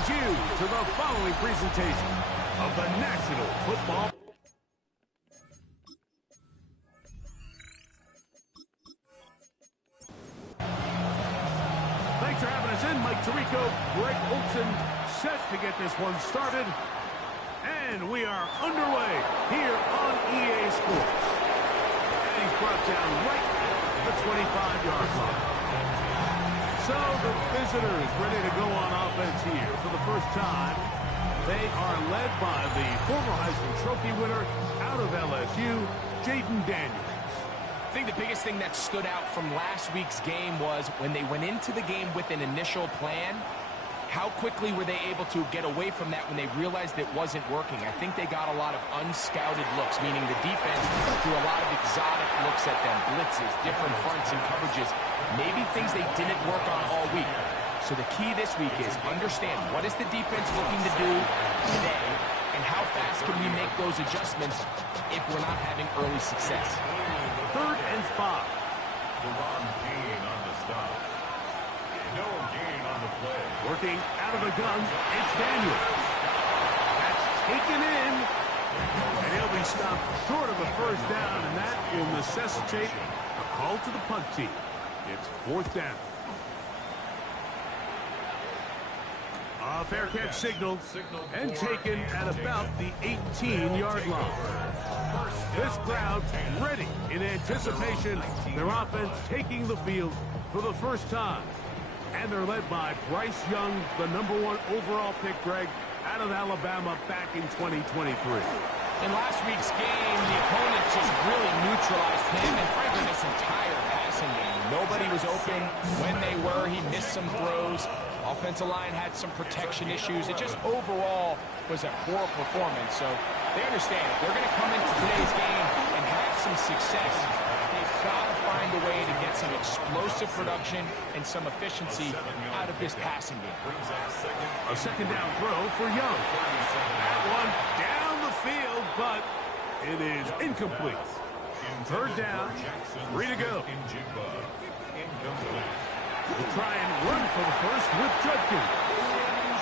welcomes you to the following presentation of the National Football. Thanks for having us in. Mike Tirico, Greg Olson, set to get this one started. And we are underway here on EA Sports. And he's brought down right at the 25-yard line. So the visitors ready to go on offense here for the first time. They are led by the former Heisman Trophy winner out of LSU, Jayden Daniels. I think the biggest thing that stood out from last week's game was when they went into the game with an initial plan, how quickly were they able to get away from that when they realized it wasn't working? I think they got a lot of unscouted looks, meaning the defense threw a lot of exotic looks at them, blitzes, different fronts and coverages, maybe things they didn't work on all week. So the key this week is understand what is the defense looking to do today and how fast can we make those adjustments if we're not having early success. 3rd and 5. Deron Payne on the stop. No gain on the play. Working out of the gun, it's Daniels. That's taken in. And he'll be stopped short of a first down, and that will necessitate a call to the punt team. It's 4th down. A fair catch signal and taken at about the 18-yard line. This crowd ready in anticipation. Their offense taking the field for the first time. And they're led by Bryce Young, the #1 overall pick, Greg, out of Alabama back in 2023. In last week's game, the opponent just really neutralized him and frankly this entire passing game. Nobody was open. When they were, he missed some throws. Offensive line had some protection issues. It just overall was a poor performance. So they understand if they're going to come into today's game and have some success, they've got to find a way to get some explosive production and some efficiency out of this passing game. A 2nd down throw for Young. That one down the field, but it is incomplete. 3rd down, 3 to go. We'll try and run for the first with Judkins.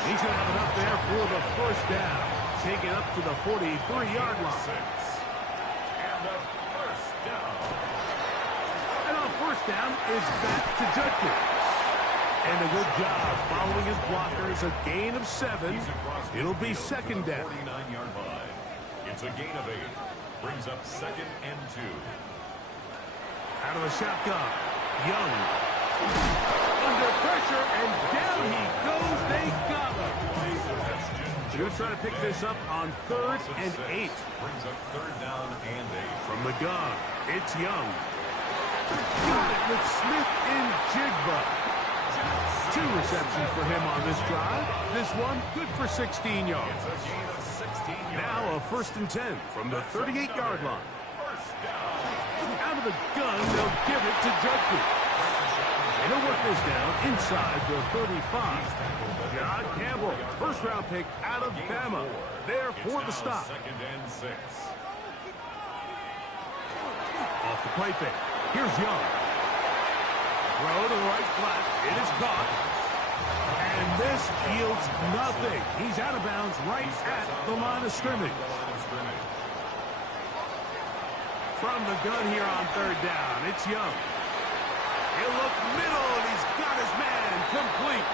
He's going to have it up there for the first down. Take it up to the 43-yard line. And the first down. And on first down, it's back to Judkins. And a good job following his blockers. A gain of 7. It'll be 2nd down. 49-yard line. It's a gain of 8. Brings up 2nd and 2. Out of the shotgun. Young. Under pressure, and down he goes. They got him. They'll try to pick this up on 3rd and 8. Brings up 3rd down and 8. From the gun, it's Young. Got it with Smith and Jigba. 2 receptions for him on this drive. This one good for 16 yards. It's a gain of 16 yards. Now a 1st and 10 from the 38-yard line. First down. Out of the gun, they'll give it to Judkins. And he'll work this down inside the 35. John Campbell, first-round pick out of Bama. There for the stop. 2nd and 6. Off the play fake. Here's Young. Throw to the right flat. It is caught. And this yields nothing. He's out of bounds right at the line of scrimmage. From the gun here on 3rd down, it's Young. He'll look middle, and he's got his man complete.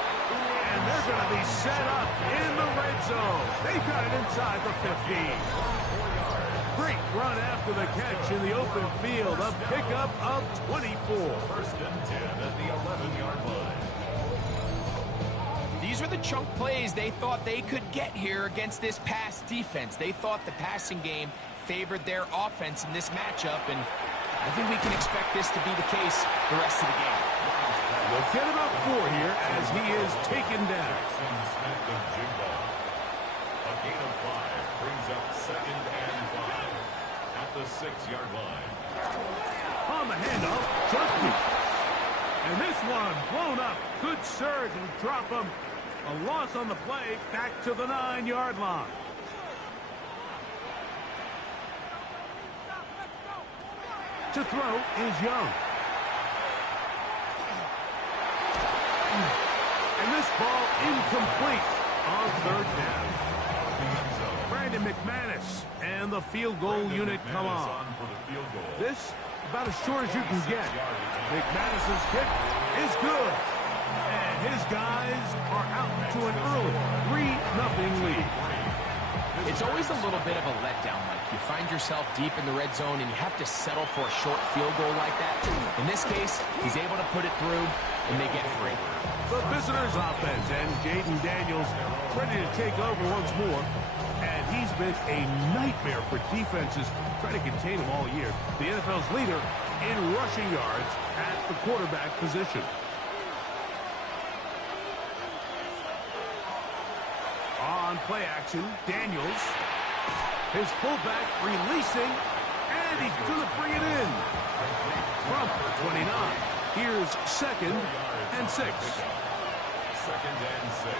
And they're going to be set up in the red zone. They've got it inside the 15. Great run after the catch in the open field. A pickup of 24. 1st and 10 at the 11-yard line. These are the chunk plays they thought they could get here against this pass defense. They thought the passing game favored their offense in this matchup, and I think we can expect this to be the case the rest of the game. We'll get about 4 here as he is taken down. Smith and Jigba. A gain of 5 brings up 2nd and 5 at the 6-yard line. On the handoff, Judkins. And this one blown up. Good surge and drop him. A loss on the play back to the 9-yard line. To throw is Young. And this ball incomplete. on third down. Brandon McManus and the field goal unit come on. This, about as short as you can get. McManus's kick is good. And his guys are out to an early 3-0 lead. It's always a little bit of a letdown, Mike. You find yourself deep in the red zone and you have to settle for a short field goal like that. In this case, he's able to put it through and they get free. The visitors' offense and Jayden Daniels ready to take over once more. And he's been a nightmare for defenses trying to contain him all year. The NFL's leader in rushing yards at the quarterback position. On play action, Daniels. His fullback releasing, and he's going to bring it in. From 29. Here's 2nd and 6. 2nd and 6.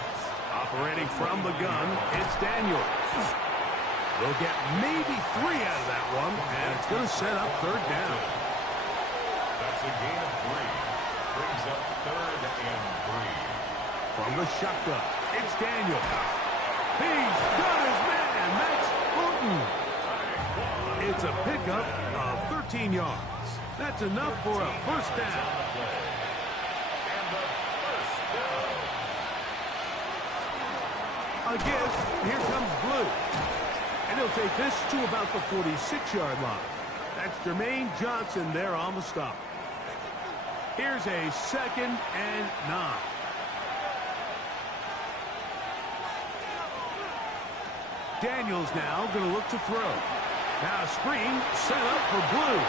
Operating from the gun, it's Daniels. They'll get maybe 3 out of that one, and it's going to set up third down. That's a gain of 3. Brings up 3rd and 3. From the shotgun, it's Daniels. He's got his man, Max Fulton. It's a pickup of 13 yards. That's enough for a first down. Again, here comes Blue. And he'll take this to about the 46-yard line. That's Jermaine Johnson there on the stop. Here's a 2nd and 9. Daniels now going to look to throw. Now a screen set up for Blue.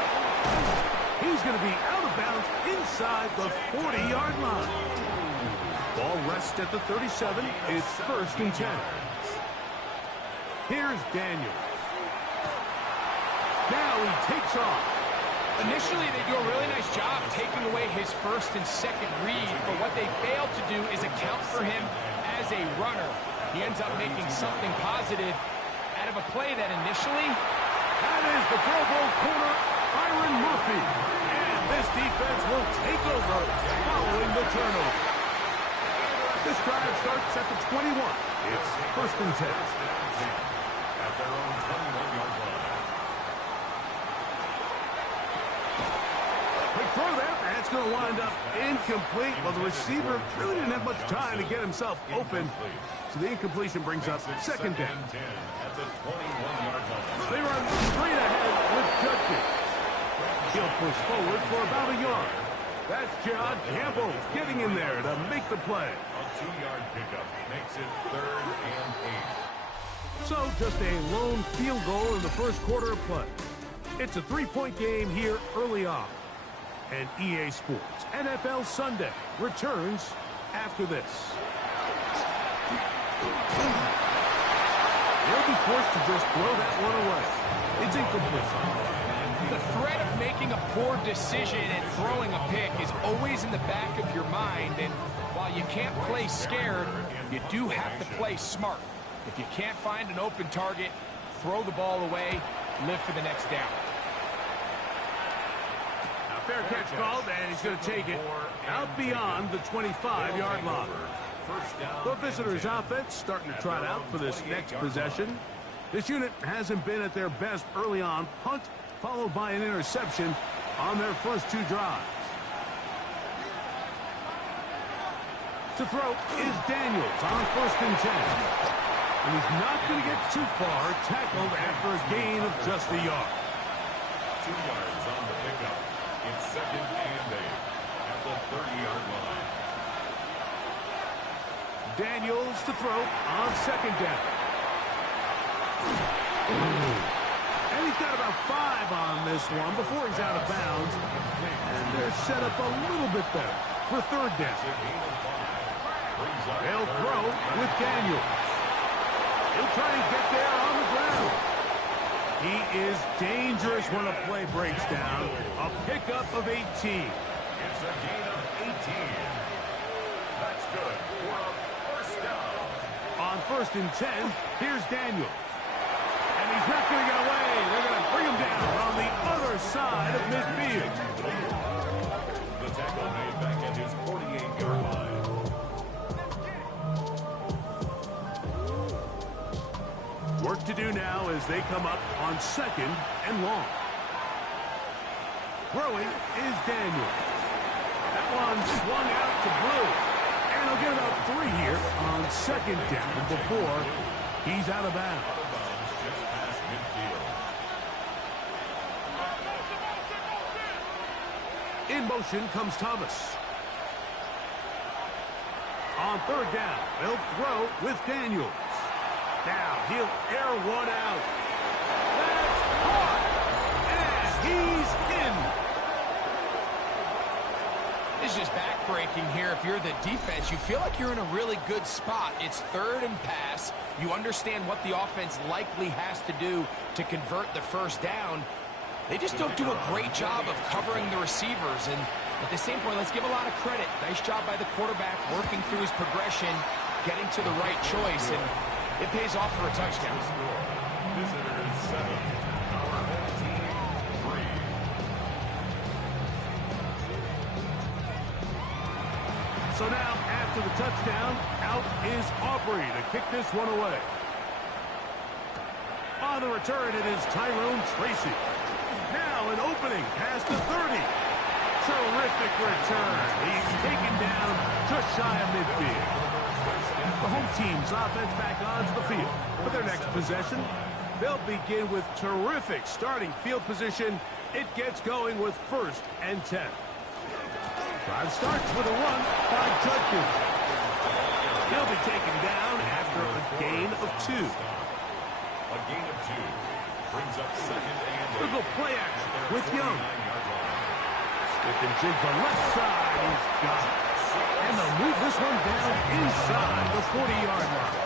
He's going to be out of bounds inside the 40-yard line. Ball rests at the 37. It's 1st and 10. Here's Daniels. Now he takes off. Initially, they do a really nice job taking away his 1st and 2nd read, but what they failed to do is account for him as a runner. He ends up making something positive out of a play that initially... That is the Pro Bowl corner, Byron Murphy. And this defense will take over following the turnover. This drive starts at the 21. It's 1st and 10. At their own 21-yard line. Quick throw there, and it's going to wind up incomplete. Well, the receiver really didn't have much time to get himself open. So the incompletion brings up 2nd down. At the 21-yard line. They run straight ahead with Judkins. He'll push forward for about a yard. That's John Campbell getting in there to make the play. A 2-yard pickup makes it 3rd and 8. So just a lone field goal in the first quarter of play. It's a 3-point game here early on. And EA Sports NFL Sunday returns after this. They'll be forced to just throw that one away. It's incomplete. The threat of making a poor decision and throwing a pick is always in the back of your mind, and while you can't play scared, you do have to play smart. If you can't find an open target, throw the ball away, live for the next down. Now fair catch called, and he's going to take it out beyond the 25-yard line. The visitors' offense starting to trot out for this next possession. This unit hasn't been at their best early on. Punt followed by an interception on their first 2 drives. To throw is Daniels on 1st and 10. And he's not going to get too far, tackled after a gain of just a yard. 2 yards on the pickup. It's 2nd and 8 at the 30-yard line. Daniels to throw on 2nd down. And he's got about 5 on this one before he's out of bounds. And they're set up a little bit better for 3rd down. They'll throw with Daniels. He'll try and get there on the ground. He is dangerous when a play breaks down. A pickup of 18. It's a gain of 18. That's good for a first down. On 1st and 10, here's Daniels. And he's not going to get away. They're going to bring him down on the other side of midfield. The tackle made back at his 48-yard line. do now as they come up on 2nd and long. Throwing is Daniel. That one swung out to Blue. And he'll get about 3 here on 2nd down before he's out of bounds. Just past midfield. In motion comes Thomas. On 3rd down, they'll throw with Daniels. Now he'll air one out. That's caught. And he's in. It's just backbreaking here. If you're the defense, you feel like you're in a really good spot. It's 3rd and pass. You understand what the offense likely has to do to convert the 1st down. They just don't do a great job of covering the receivers. And at the same point, let's give a lot of credit. Nice job by the quarterback working through his progression, getting to the right choice, and it pays off for a touchdown. Visitors 7, our home team 3. So now, after the touchdown, out is Aubrey to kick this one away. On the return, it is Tyrone Tracy. Now an opening past the 30. Terrific return. He's taken down just shy of midfield. The home team's offense back onto the field. For their next possession, they'll begin with terrific starting field position. It gets going with 1st and 10. Drive starts with a run by Judkins. He'll be taken down after a gain of 2. A gain of 2 brings up 2nd and 8. Little play action with Young. Smith and jig the left side. He's got it. And they'll move this one down inside the 40-yard line.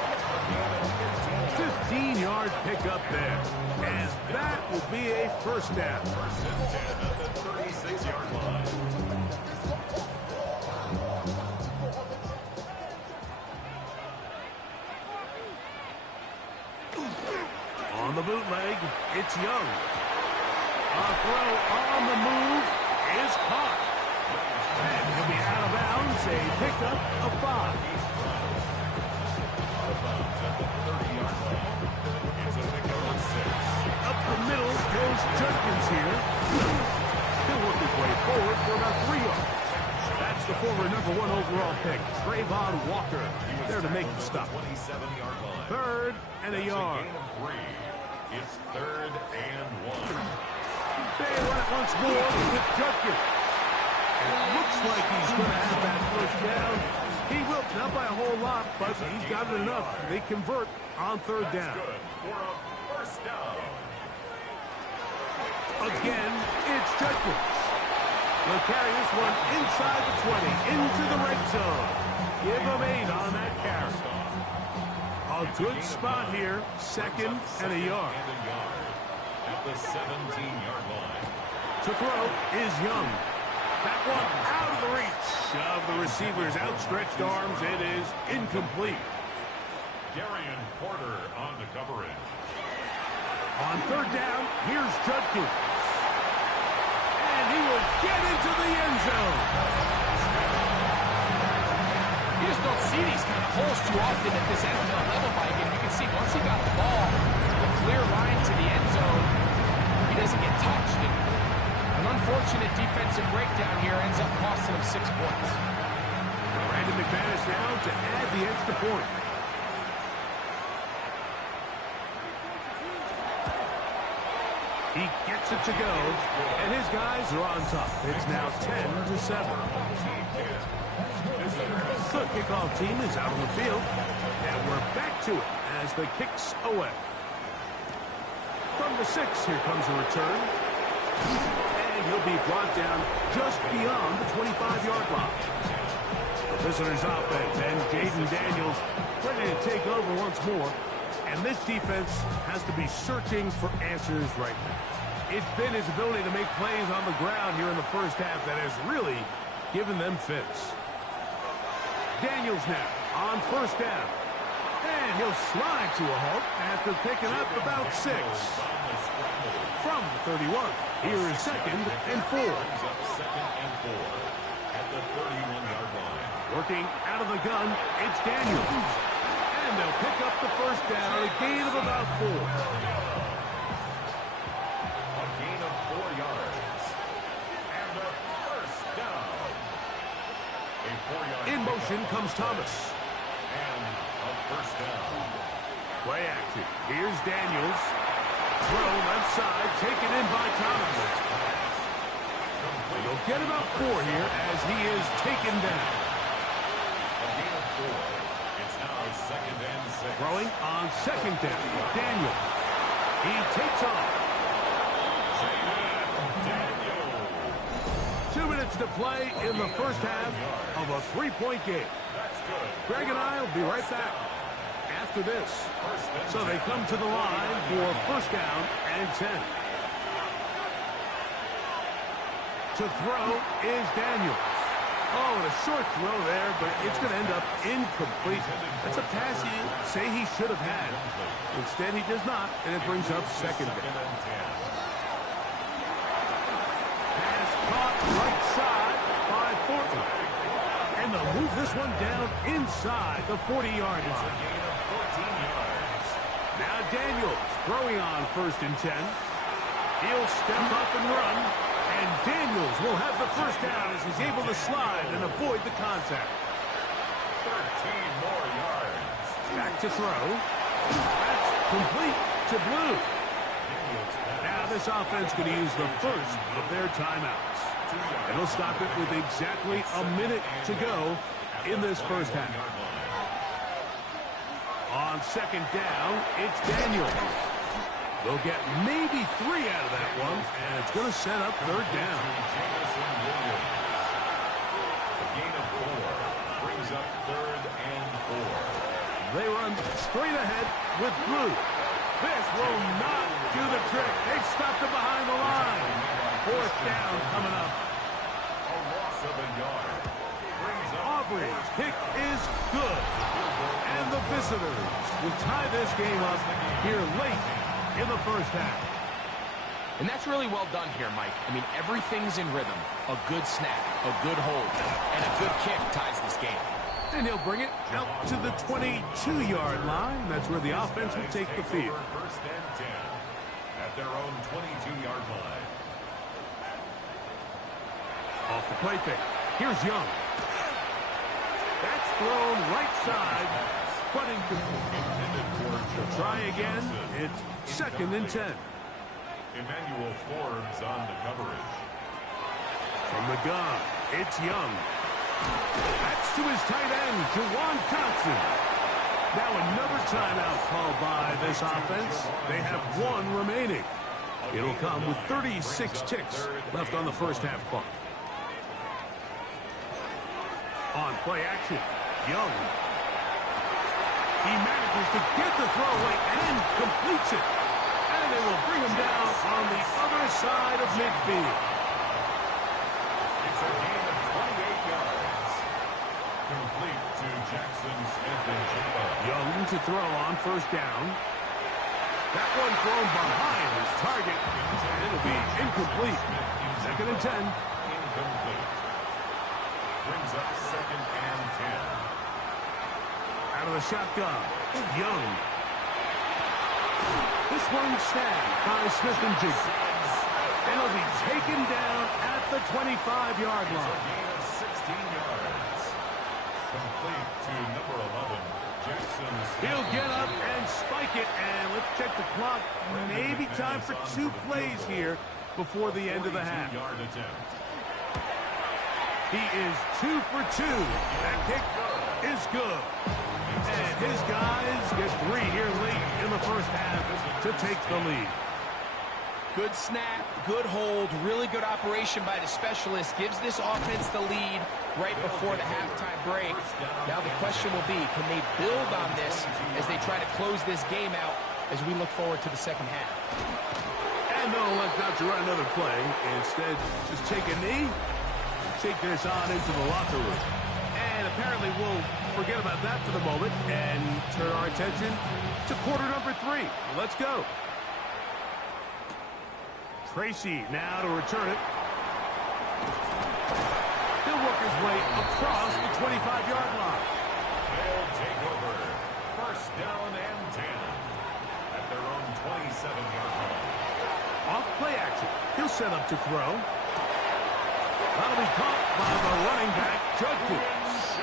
15-yard pickup there. And that will be a 1st down. 1st and 10 at the 36-yard line. On the bootleg, it's Young. A throw on the move is caught. And he'll be out of bounds, a pickup of 5. Out of bounds at the 30-yard line. It's a pickup of 6. Up the middle goes Judkins here. He'll work his way forward for about 3 yards. That's the former #1 overall pick, Trayvon Walker, there to make the stop. 27-yard line. 3rd and a yard. Gain of 3. It's 3rd and 1. They run it once more with Judkins. It looks like he's going to have that 1st down. He will, not by a whole lot, but he's got it enough. They convert on 3rd down. Good for a 1st down. Again, it's Judkins. He'll carry this one inside the 20, into the red zone. Give him 8 on that carry. A good spot here, 2nd and a yard. At the 17-yard line. To throw is Young. That one out of the reach of the receiver's outstretched arms. It is incomplete. Darian Porter on the coverage. On 3rd down, here's Judkins. And he will get into the end zone. You just don't see these kind of holes too often at this NFL level, Mike. And you can see once he got the ball, the clear line to the end zone, he doesn't get touched. And an unfortunate defensive breakdown here ends up costing him 6 points. Brandon McManus now to add the extra point. He gets it to go, and his guys are on top. It's now 10-7. The kickoff team is out on the field, and we're back to it as the kick's away. From the 6, here comes a return. And he'll be brought down just beyond the 25-yard line. The visitors' offense and Jaden Daniels ready to take over once more. And this defense has to be searching for answers right now. It's been his ability to make plays on the ground here in the 1st half that has really given them fits. Daniels now on 1st down. And he'll slide to a halt after picking up about 6. From the 31, here is 2nd and 4. Second and 4 at the 31-yard line. Working out of the gun, it's Daniels. And And they'll pick up the first down, a gain of about 4. A gain of 4 yards. And a first down. A 4-yard In motion comes Thomas. and a first down. Play action. Here's Daniels. Throw left side, taken in by Thomas. He'll get about 4 here as he is taken down. A gain of 4. It's now 2nd and 6. Throwing on 2nd down. Daniel. He takes off. Daniel. 2 minutes to play in the first half of a 3-point game. That's good. Greg and I will be right back after this. So they come to the line for first down and 10. To throw is Daniels. Oh, and a short throw there, but it's going to end up incomplete. That's a pass you say he should have had. Instead, he does not, and it brings up 2nd down. Pass caught right side by Thornton. And they'll move this one down inside the 40-yard line. Now Daniels throwing on 1st and 10. He'll step up and run. And Daniels will have the first down as he's able to slide and avoid the contact. 13 more yards. Back to throw. That's complete to Blue. Now this offense going to use the first of their timeouts. And they'll stop it with exactly a minute to go in this first half. On 2nd down, it's Daniels. They'll get maybe 3 out of that one, and it's going to set up 3rd down. A gain of 4 brings up 3rd and 4. They run straight ahead with Blue. This will not do the trick. They've stopped it behind the line. 4th down coming up. A loss of a yard. Brings up Aubrey's kick is good. And the visitors will tie this game up here late in the first half. And that's really well done here, Mike. I mean, everything's in rhythm. A good snap, a good hold, and a good kick ties this game. And he'll bring it out to the 22-yard line. That's where the offense will take the field. 1st and 10 at their own 22-yard line. Off the play fake. Here's Young. That's thrown right side, but incomplete. Try again. It's 2nd and 10. Emmanuel Forbes on the coverage. From the gun, it's Young. That's to his tight end, Juwan Johnson. Now another timeout called by this offense. They have 1 remaining. It'll come with 36 ticks left on the first half clock. On play action, Young. He manages to get the throw away and completes it. And they will bring him down on the other side of midfield. It's a gain of 28 yards. Complete to Jackson Smith-Njigba. Young to throw on 1st down. That one thrown behind his target. And it'll be incomplete. 2nd and 10. Incomplete. Brings up 2nd and 10. Out of the shotgun, Young. This one snagged by Smith-Njigba. And he'll be taken down at the 25-yard A line. gain of 16 yards. Complete to number 11, Jackson Smith. He'll get up and spike it, and let's check the clock. Maybe time for 2 plays here before the end of the half. 42-yard attempt. He is 2 for 2. That kick is good. And his guys get 3 here late in the first half to take the lead. Good snap, good hold, really good operation by the specialist. Gives this offense the lead right before the halftime break. Now the question will be, can they build on this as they try to close this game out as we look forward to the second half? And they'll elect not to run another play. Instead, just take a knee and take this on into the locker room. And apparently we'll forget about that for the moment and turn our attention to quarter number 3. Let's go. Tracy now to return it. He'll work his way across the 25-yard line. They'll take over. 1st First down and 10 at their own 27-yard line. Off play action. He'll set up to throw. That'll be caught by the running back, Judkins.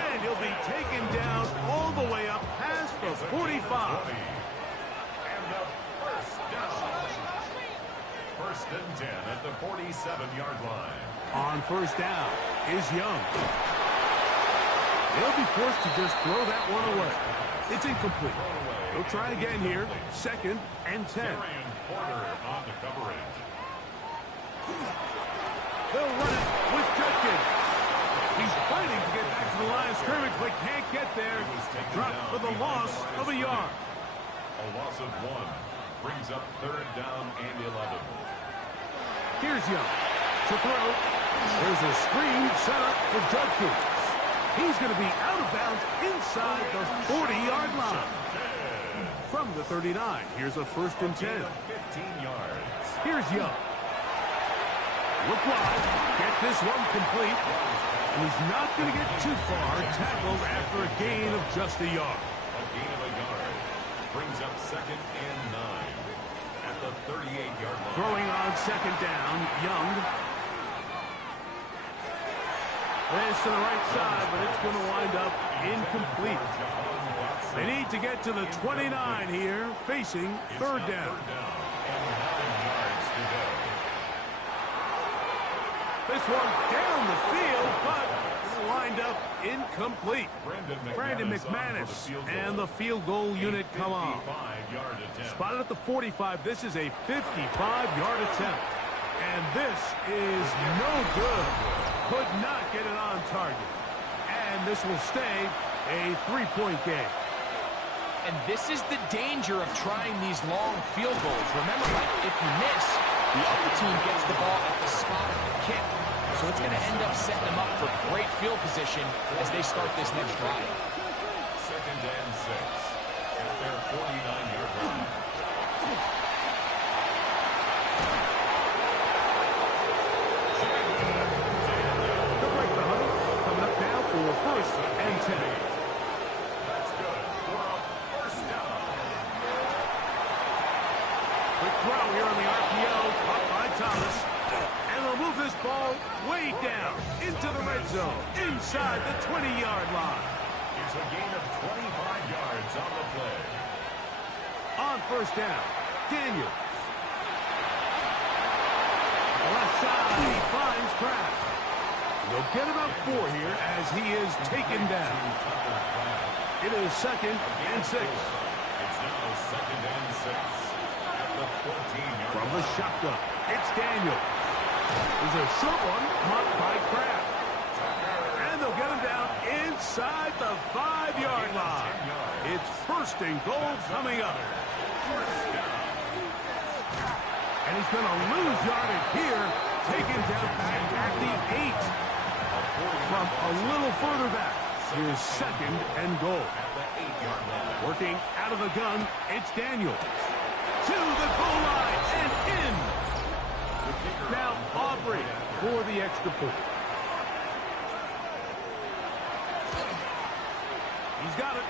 And he'll be taken down all the way up past the 45. And the first down. First and 10 at the 47-yard line. On first down is Young. They'll be forced to just throw that one away. It's incomplete. They'll try again here. Second and 10. Darian Porter on the coverage. They'll run it with Judkins. He's fighting to get back to the line of scrimmage, but can't get there. Dropped for the loss of a yard. A loss of 1 brings up third down and 11. Here's Young to throw. There's a screen set up for Judkins. He's going to be out of bounds inside the 40-yard line. From the 39, here's a first and 10. 15 yards. Here's Young. Look wide. Get this one complete. And he's not going to get too far. Tackled after a gain of just a yard. A gain of a yard brings up second and 9 at the 38-yard line. Throwing on second down, Young. This to the right side, but it's going to wind up incomplete. They need to get to the 29 here, facing third down. And 9 yards to go. This one down the field, but it'll wind up incomplete. Brandon McManus and the field goal unit come on. 55-yard attempt. Spotted at the 45. This is a 55-yard attempt. And this is no good. Could not get it on target. And this will stay a 3-point game. And this is the danger of trying these long field goals. Remember, Mike, if you miss, the other team gets the ball at the spot of the kick. So it's going to end up setting them up for great field position as they start this next drive. Second and 6 at their 49-yard line. They'll break the huddle. Coming up now for first and 10. That's good for a first down. Quick throw here on the RPO, caught by Thomas. And they'll move this ball way down into the red zone, inside the 20-yard line. It's a gain of 25 yards on the play. On first down, Daniels. Left side, he finds Kraft. They'll get about 4 here as he is taken down. It is second and 6. It's now second and 6 at the 14-yard From the shotgun, it's Daniels. There's a short one caught by Kraft. And they'll get him down inside the 5-yard line. It's first and goal coming up. And he's going to lose yardage here. Taken down back at the 8. From a little further back, here's second and goal. Working out of the gun, it's Daniels. To the goal line and in. Now Aubrey for the extra point. He's got it.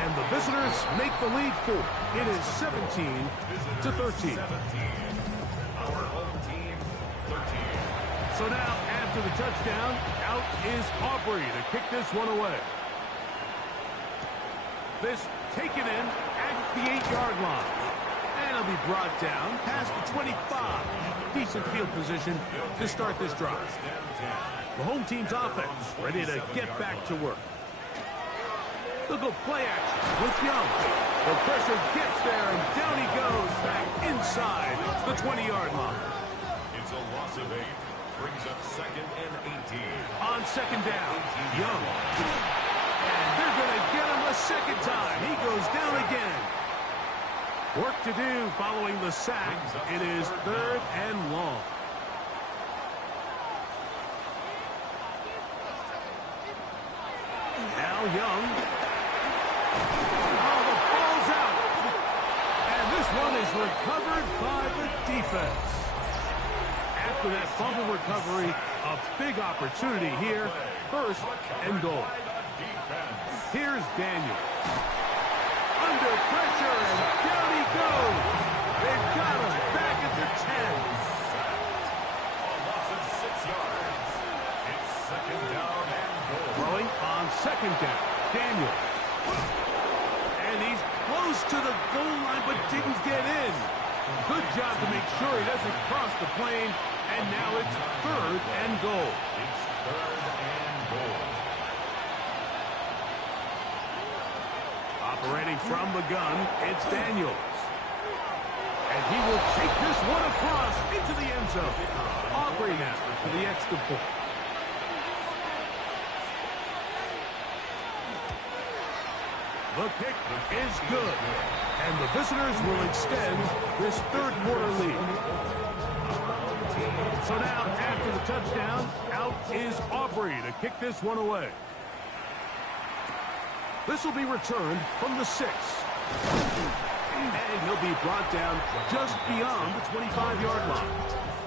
And the visitors make the lead 4. It is 17-13. Our home team, 13. So now, after the touchdown, out is Aubrey to kick this one away. This taken in at the 8-yard line. And it'll be brought down past the 25. Decent field position to start this drive. The home team's offense ready to get back to work. They'll go play action with Young. The pressure gets there, and down he goes back inside the 20-yard line. It's a loss of 8. Brings up second and 18. On second down, Young. And they're going to get him a second time. He goes down again. Work to do following the sack. It is third and long. Now Young. Oh, the ball's out. And this one is recovered by the defense. After that fumble recovery, a big opportunity here. First and goal. Here's Daniel. under pressure, and down he goes. They've got him back at the 10. A loss of 6 yards. It's second down and goal. Throwing on second down. Daniel. And he's close to the goal line, but didn't get in. Good job to make sure he doesn't cross the plane. And now it's third and goal. It's third and goal. Operating from the gun, it's Daniels. And he will take this one across into the end zone. Aubrey now for the extra point. The kick is good. And the visitors will extend this third quarter lead. So now, after the touchdown, out is Aubrey to kick this one away. This will be returned from the 6. And he'll be brought down just beyond the 25-yard line.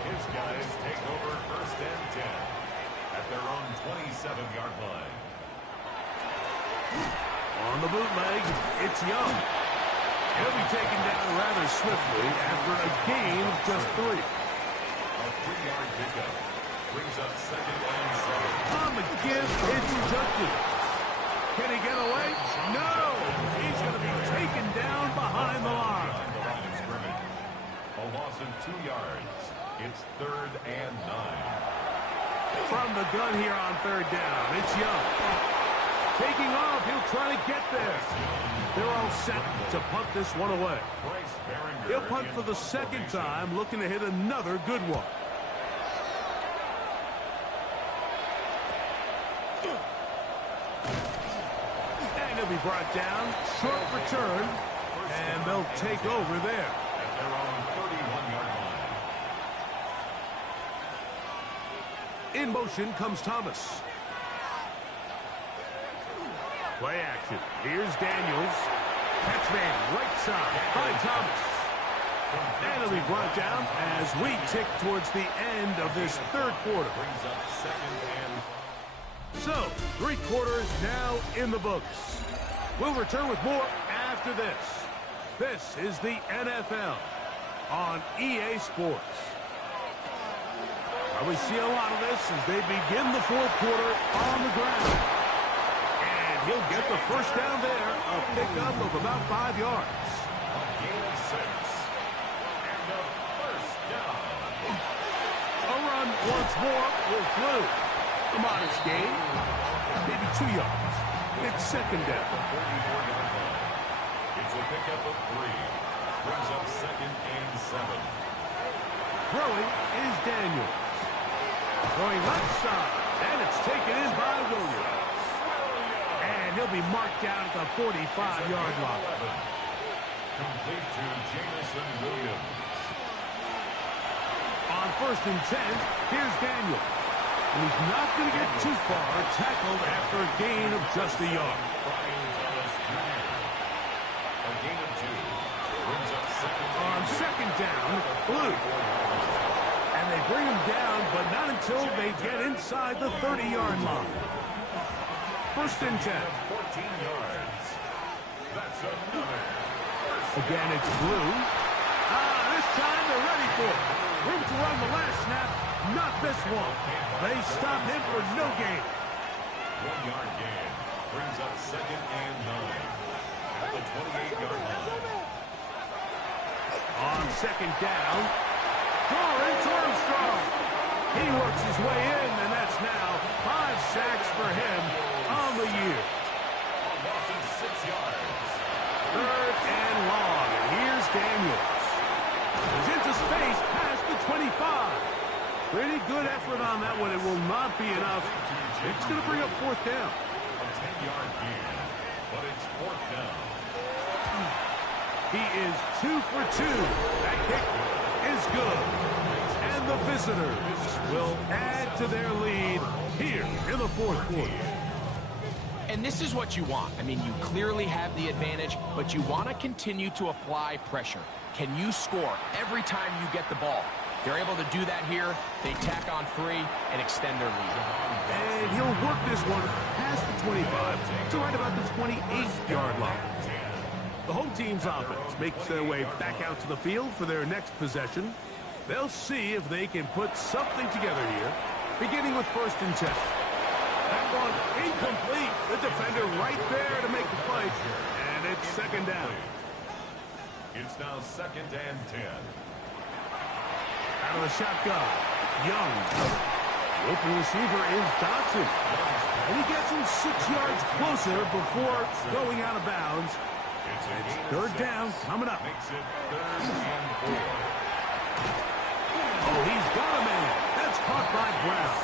His guys take over first and 10 at their own 27-yard line. On the bootleg, it's Young. He'll be taken down rather swiftly after a gain of just 3. A 3-yard pickup brings up second and 7. On the give, it's Junkie. Can he get away? No! He's going to be taken down behind the line. On the line of scrimmage. A loss of 2 yards. It's third and 9. From the gun here on third down, it's Young. Taking off, he'll try to get there. They're all set to punt this one away. Bryce Behringer He'll punt in for the second formation. time, looking to hit another good one. And he'll be brought down. Short return. And they'll take over there. At their own 31-yard line. In motion comes Thomas. Play action. Here's Daniels. Catch man right side by Thomas. And he'll be brought down as we tick towards the end of this third quarter. Brings up second and So, 3 quarters now in the books. We'll return with more after this. This is the NFL on EA Sports. We see a lot of this as they begin the fourth quarter on the ground. And he'll get the first down there, a pickup of about 5 yards. a gain of 6. And a first down. A run once more will through. A modest gain, maybe 2 yards. It's second down. 34-yard line. It's a pickup of 3. Brings up second and 7. Throwing is Daniel. Going left side, and it's taken in by Williams. And he'll be marked down at the 45-yard line. 11. Complete to Jamison Williams. On first and 10, here's Daniel. And he's not going to get too far, tackled after a gain of just a yard. Brian Thomas Jr. A gain of 2. Brings up second On second down, Blue. And they bring him down, but not until they get inside the 30-yard line. First and 10. 14 yards. That's another. Again, it's Blue. This time they're ready for it. Room to run the last snap, not this one. They stop him for no gain. 1-yard gain. Brings up second and 9. At the 28-yard line. On second down, Dorrance Armstrong. He works his way in, and that's now 5 sacks for him on the year. A loss of 6 yards. Third and long, and here's Daniels. He's into space past the 25. Pretty good effort on that one. It will not be enough. It's going to bring up fourth down. A 10-yard gain. But it's fourth down. He is 2 for 2. That kick is good. And the visitors will add to their lead here in the fourth quarter. And this is what you want. I mean, you clearly have the advantage, but you want to continue to apply pressure. Can you score every time you get the ball? They're able to do that here. They tack on 3 and extend their lead. And he'll work this one past the 25 to right about the 28-yard line. The home team's offense makes their way back out to the field for their next possession. They'll see if they can put something together here, beginning with 1st and 10. That one incomplete. The defender right there to make the play. And it's 2nd down. It's now 2nd and 10. Out of the shotgun, Young. The open receiver is Dotson. And he gets him 6 yards closer before going out of bounds. It's 3rd down coming up. Makes it 3rd and 4. Oh, he's got a man. That's caught by Brown.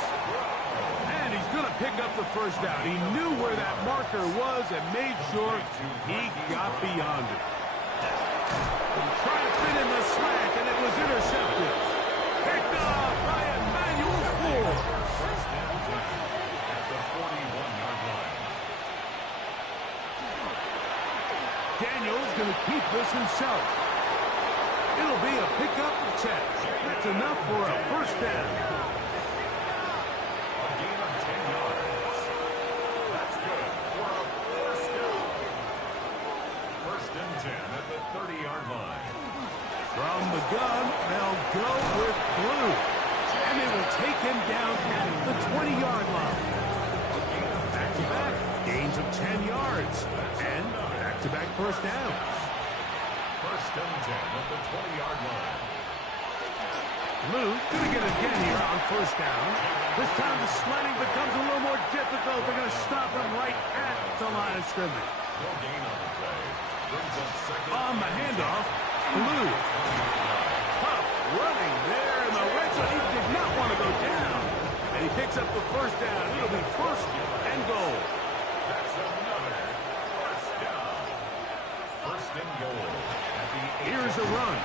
And he's going to pick up the 1st down. He knew where that marker was and made sure he got beyond it. Trying to fit in the slant, and it was intercepted. Picked up by Emmanuel Ford. First and 10 at the 41-yard line. Daniels going to keep this himself. It'll be a pickup of 10. That's enough for a 1st down. A gain of 10 yards. That's good for a 1st down. 1st and 10 at the 30-yard line. From the gun, they'll go with Blue. And they will take him down at the 20-yard line. Back-to-back gains of 10 yards. And back-to-back 1st downs. 1st and 10 at the 20-yard line. Blue going to get it again here on 1st down. This time the sliding becomes a little more difficult. They're going to stop him right at the line of scrimmage. No gain on the play. Brings up 2nd. On the handoff, Blue. Tough running there in the red zone. He did not want to go down. And he picks up the 1st down. It'll be 1st and goal. That's another 1st down. 1st and goal. Here's the run.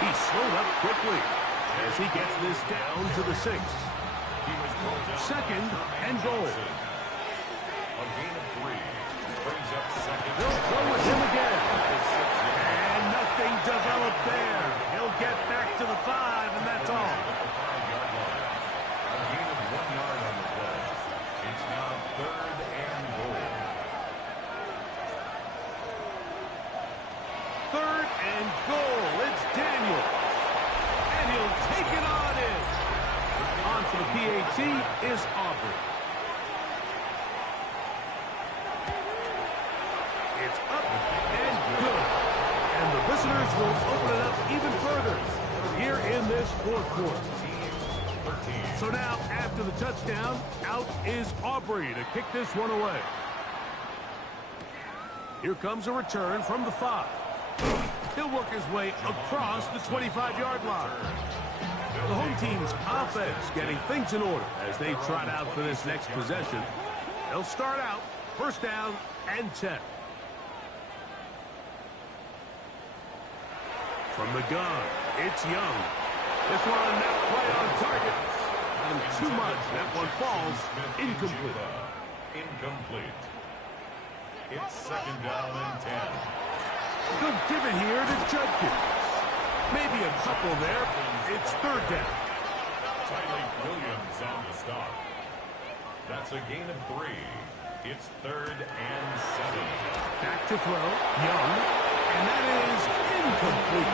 He slowed up quickly as he gets this down to the 6. 2nd and goal. A gain of 3. Brings up 2nd. They'll go with him again. And nothing developed there. He'll get back to the 5, and that's all. At the 5-yard line. A gain of 1 yard on the play. It's now 3rd and goal. 3rd and goal. It's Daniel. And he'll take it on in. On for the PAT is Aubrey. It's up and good. And the visitors will open it up even further here in this 4th quarter. So now, after the touchdown, out is Aubrey to kick this one away. Here comes a return from the 5. He'll work his way across the 25-yard line. The home team's offense getting things in order as they trot out for this next possession. They'll start out 1st down and 10. From the gun, it's Young. This one not quite on target. And too much. That one falls incomplete. Incomplete. It's 2nd down and 10. Good give it here to Judkins. Maybe a couple there. It's 3rd down. Tyreek Williams on the stop. That's a gain of 3. It's 3rd and 7. Back to throw. Young. And that is incomplete.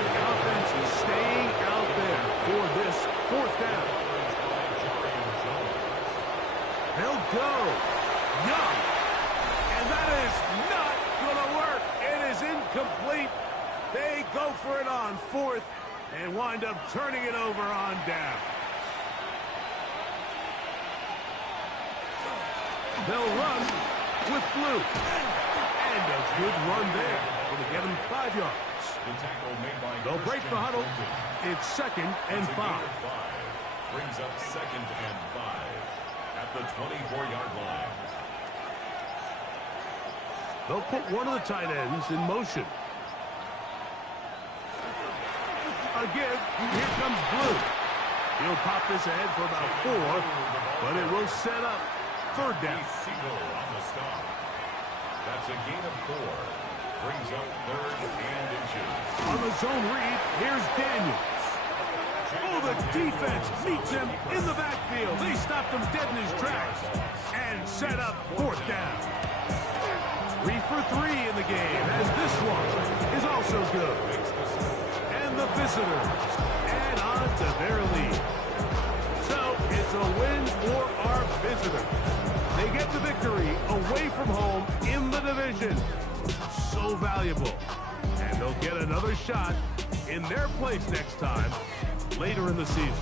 The offense is staying out there for this 4th down. They'll go. Young. And that is not going to work. It is incomplete. They go for it on 4th and wind up turning it over on down. They'll run with Blue. And a good run there. Going to get him 5 yards. The tackle made by They'll break the huddle. It's 2nd and 5. Brings up 2nd and 5 at the 24-yard line. They'll put one of the tight ends in motion. Again, here comes Blue. He'll pop this ahead for about 4, but it will set up 3rd down. Siegel on the stop. That's a gain of 4. Brings up 3rd and inches. On the zone read, here's Daniels. Oh, the defense meets him in the backfield. They stopped him dead in his tracks and set up 4th down. 3 for 3 in the game, as this one is also good. And the visitors add on to their lead. So it's a win for our visitors. They get the victory away from home in the division. So valuable. And they'll get another shot in their place next time later in the season.